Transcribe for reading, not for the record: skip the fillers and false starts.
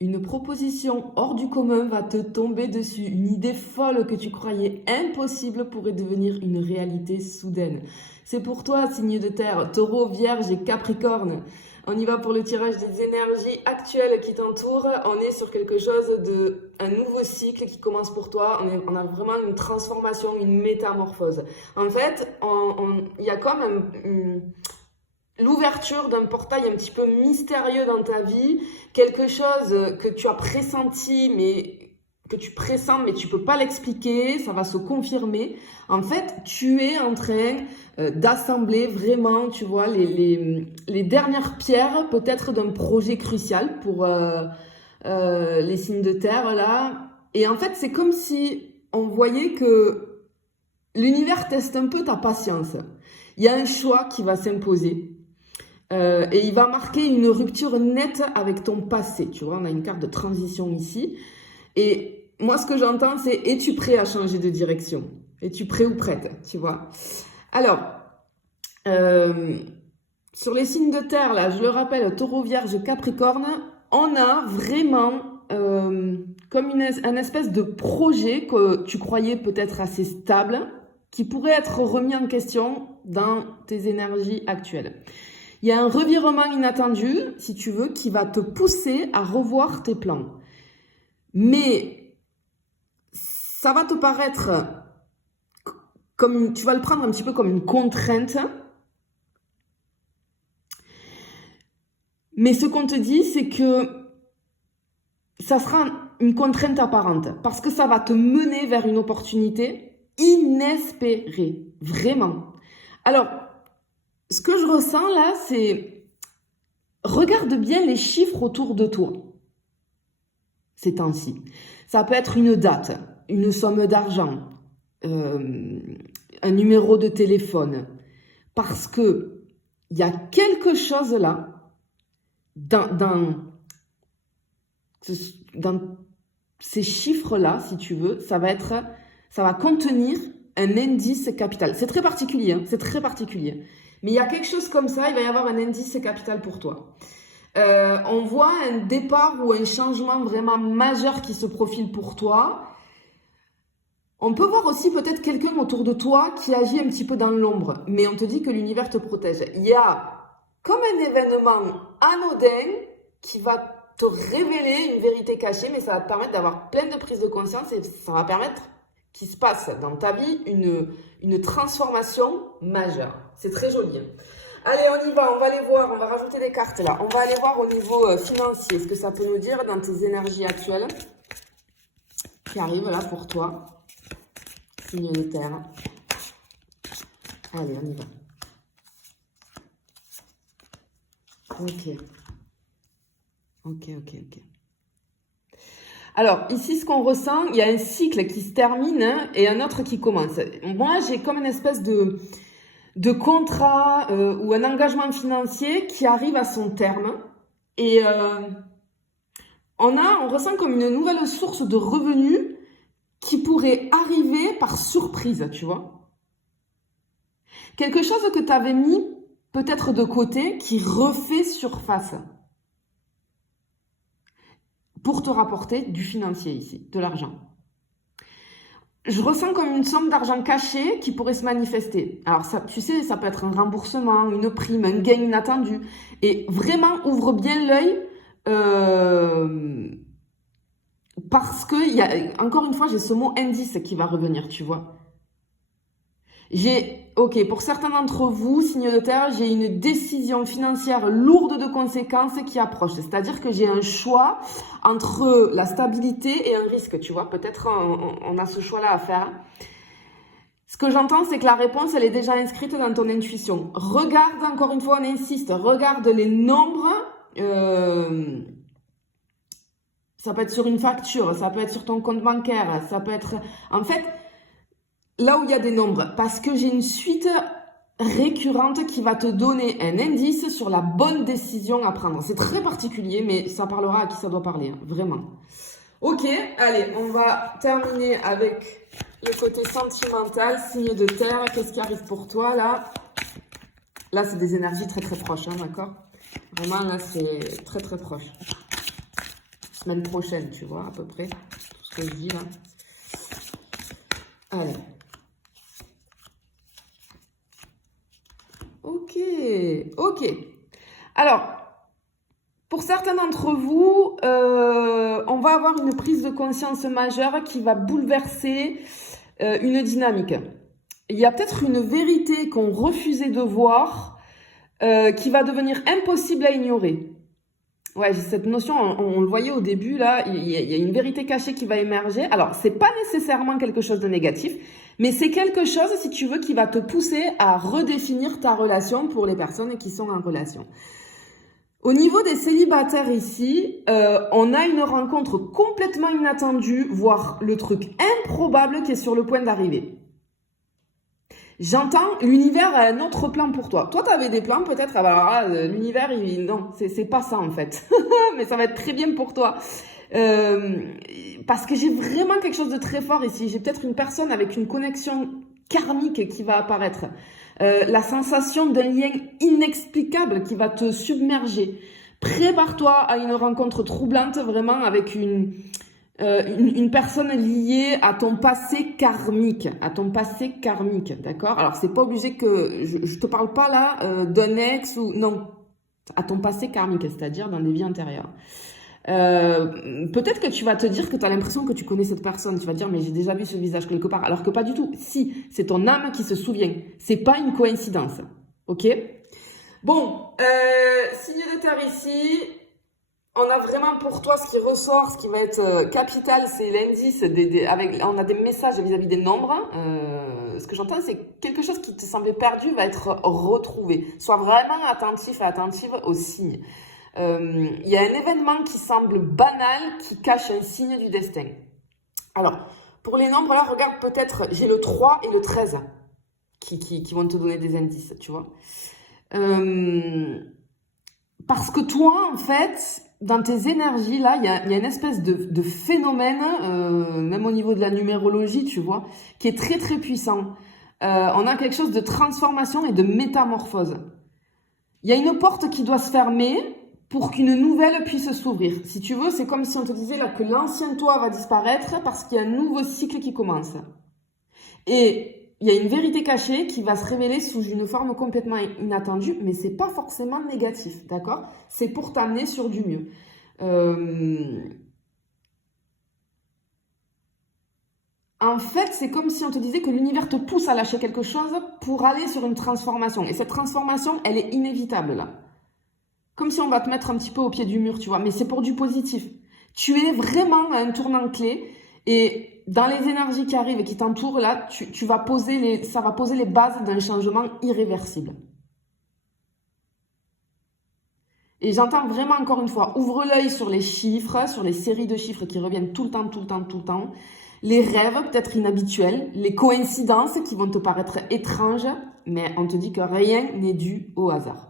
Une proposition hors du commun va te tomber dessus. Une idée folle que tu croyais impossible pourrait devenir une réalité soudaine. C'est pour toi, signe de terre, taureau, vierge et capricorne. On y va pour le tirage des énergies actuelles qui t'entourent. On est sur quelque chose un nouveau cycle qui commence pour toi. On a vraiment une transformation, une métamorphose. En fait, il y a comme l'ouverture d'un portail un petit peu mystérieux dans ta vie, quelque chose que tu as pressenti, mais que tu pressens, mais tu peux pas l'expliquer, ça va se confirmer. En fait, tu es en train d'assembler vraiment, tu vois, les dernières pierres peut-être d'un projet crucial pour les signes de terre, là. Et en fait, c'est comme si on voyait que l'univers teste un peu ta patience. Il y a un choix qui va s'imposer. Et il va marquer une rupture nette avec ton passé. Tu vois, on a une carte de transition ici. Et moi, ce que j'entends, c'est: es-tu prêt à changer de direction? Es-tu prêt ou prête? Tu vois. Alors, sur les signes de terre, là, je le rappelle, taureau, vierge, capricorne, on a vraiment comme un espèce de projet que tu croyais peut-être assez stable, qui pourrait être remis en question dans tes énergies actuelles. Il y a un revirement inattendu, si tu veux, qui va te pousser à revoir tes plans. Mais ça va te paraître comme, tu vas le prendre un petit peu comme une contrainte. Mais ce qu'on te dit, c'est que ça sera une contrainte apparente, parce que ça va te mener vers une opportunité inespérée, vraiment. Alors, ce que je ressens là, c'est: regarde bien les chiffres autour de toi ces temps-ci. Ça peut être une date, une somme d'argent, un numéro de téléphone, parce que il y a quelque chose là dans ces chiffres-là, si tu veux, ça va contenir un indice capital. C'est très particulier, hein, c'est très particulier. Mais il y a quelque chose comme ça, il va y avoir un indice capital pour toi. On voit un départ ou un changement vraiment majeur qui se profile pour toi. On peut voir aussi peut-être quelqu'un autour de toi qui agit un petit peu dans l'ombre, mais on te dit que l'univers te protège. Il y a comme un événement anodin qui va te révéler une vérité cachée, mais ça va te permettre d'avoir plein de prises de conscience et ça va permettre qu'il se passe dans ta vie une transformation majeure. C'est très joli. Allez, on y va, on va aller voir, on va rajouter des cartes là. On va aller voir au niveau financier, ce que ça peut nous dire dans tes énergies actuelles qui arrivent là pour toi. Signe de terre. Allez, on y va. Ok. Alors, ici, ce qu'on ressent, il y a un cycle qui se termine et un autre qui commence. Moi, j'ai comme une espèce de contrat ou un engagement financier qui arrive à son terme. Et on ressent comme une nouvelle source de revenus qui pourrait arriver par surprise, tu vois. Quelque chose que tu avais mis peut-être de côté qui refait surface pour te rapporter du financier ici, de l'argent. Je ressens comme une somme d'argent cachée qui pourrait se manifester. Alors, ça, tu sais, ça peut être un remboursement, une prime, un gain inattendu. Et vraiment, ouvre bien l'œil parce que, encore une fois, j'ai ce mot indice qui va revenir, tu vois. Pour certains d'entre vous, signes de terre, j'ai une décision financière lourde de conséquences qui approche. C'est-à-dire que j'ai un choix entre la stabilité et un risque, tu vois. Peut-être on a ce choix-là à faire. Ce que j'entends, c'est que la réponse, elle est déjà inscrite dans ton intuition. Regarde, encore une fois, on insiste, regarde les nombres. Ça peut être sur une facture, ça peut être sur ton compte bancaire, ça peut être... En fait... Là où il y a des nombres, parce que j'ai une suite récurrente qui va te donner un indice sur la bonne décision à prendre. C'est très particulier, mais ça parlera à qui ça doit parler, hein, vraiment. Ok, allez, on va terminer avec le côté sentimental, signe de terre. Qu'est-ce qui arrive pour toi, là? Là, c'est des énergies très très proches, hein, d'accord? Vraiment, là, c'est très très proche. semaine prochaine, tu vois, à peu près, tout ce que je dis là. Allez. Ok. Alors, pour certains d'entre vous, on va avoir une prise de conscience majeure qui va bouleverser une dynamique. Il y a peut-être une vérité qu'on refusait de voir qui va devenir impossible à ignorer. Ouais, cette notion, on le voyait au début, là, il y a une vérité cachée qui va émerger. Alors, c'est pas nécessairement quelque chose de négatif, mais c'est quelque chose, si tu veux, qui va te pousser à redéfinir ta relation pour les personnes qui sont en relation. Au niveau des célibataires ici, on a une rencontre complètement inattendue, voire le truc improbable qui est sur le point d'arriver. J'entends, l'univers a un autre plan pour toi. Toi, tu avais des plans peut-être, alors là, l'univers, non, c'est pas ça en fait. Mais ça va être très bien pour toi. Parce que j'ai vraiment quelque chose de très fort ici. J'ai peut-être une personne avec une connexion karmique qui va apparaître. La sensation d'un lien inexplicable qui va te submerger. Prépare-toi à une rencontre troublante, vraiment avec une personne liée à ton passé karmique, d'accord? Alors c'est pas obligé que je te parle pas là d'un ex ou non, à ton passé karmique, c'est-à-dire dans des vies antérieures. Peut-être que tu vas te dire que tu as l'impression que tu connais cette personne, tu vas te dire mais j'ai déjà vu ce visage quelque part, alors que pas du tout. Si, c'est ton âme qui se souvient, c'est pas une coïncidence, ok? Bon, signe de terre ici. On a vraiment pour toi ce qui ressort, ce qui va être capital, c'est l'indice. On a des messages vis-à-vis des nombres. Ce que j'entends, c'est quelque chose qui te semblait perdu va être retrouvé. Sois vraiment attentif et attentive aux signes. Il y a un événement qui semble banal, qui cache un signe du destin. Alors, pour les nombres, là, regarde peut-être, j'ai le 3 et le 13 qui vont te donner des indices, tu vois. Parce que toi, en fait, dans tes énergies, là, il y a une espèce de phénomène, même au niveau de la numérologie, tu vois, qui est très, très puissant. On a quelque chose de transformation et de métamorphose. Il y a une porte qui doit se fermer pour qu'une nouvelle puisse s'ouvrir. Si tu veux, c'est comme si on te disait là que l'ancien toi va disparaître parce qu'il y a un nouveau cycle qui commence. Et il y a une vérité cachée qui va se révéler sous une forme complètement inattendue, mais c'est pas forcément négatif, d'accord? C'est pour t'amener sur du mieux. En fait, c'est comme si on te disait que l'univers te pousse à lâcher quelque chose pour aller sur une transformation. Et cette transformation, elle est inévitable, là. Comme si on va te mettre un petit peu au pied du mur, tu vois, mais c'est pour du positif. Tu es vraiment à un tournant clé et dans les énergies qui arrivent et qui t'entourent, là, ça va poser les bases d'un changement irréversible. Et j'entends vraiment encore une fois, ouvre l'œil sur les chiffres, sur les séries de chiffres qui reviennent tout le temps. Les rêves peut-être inhabituels, les coïncidences qui vont te paraître étranges, mais on te dit que rien n'est dû au hasard.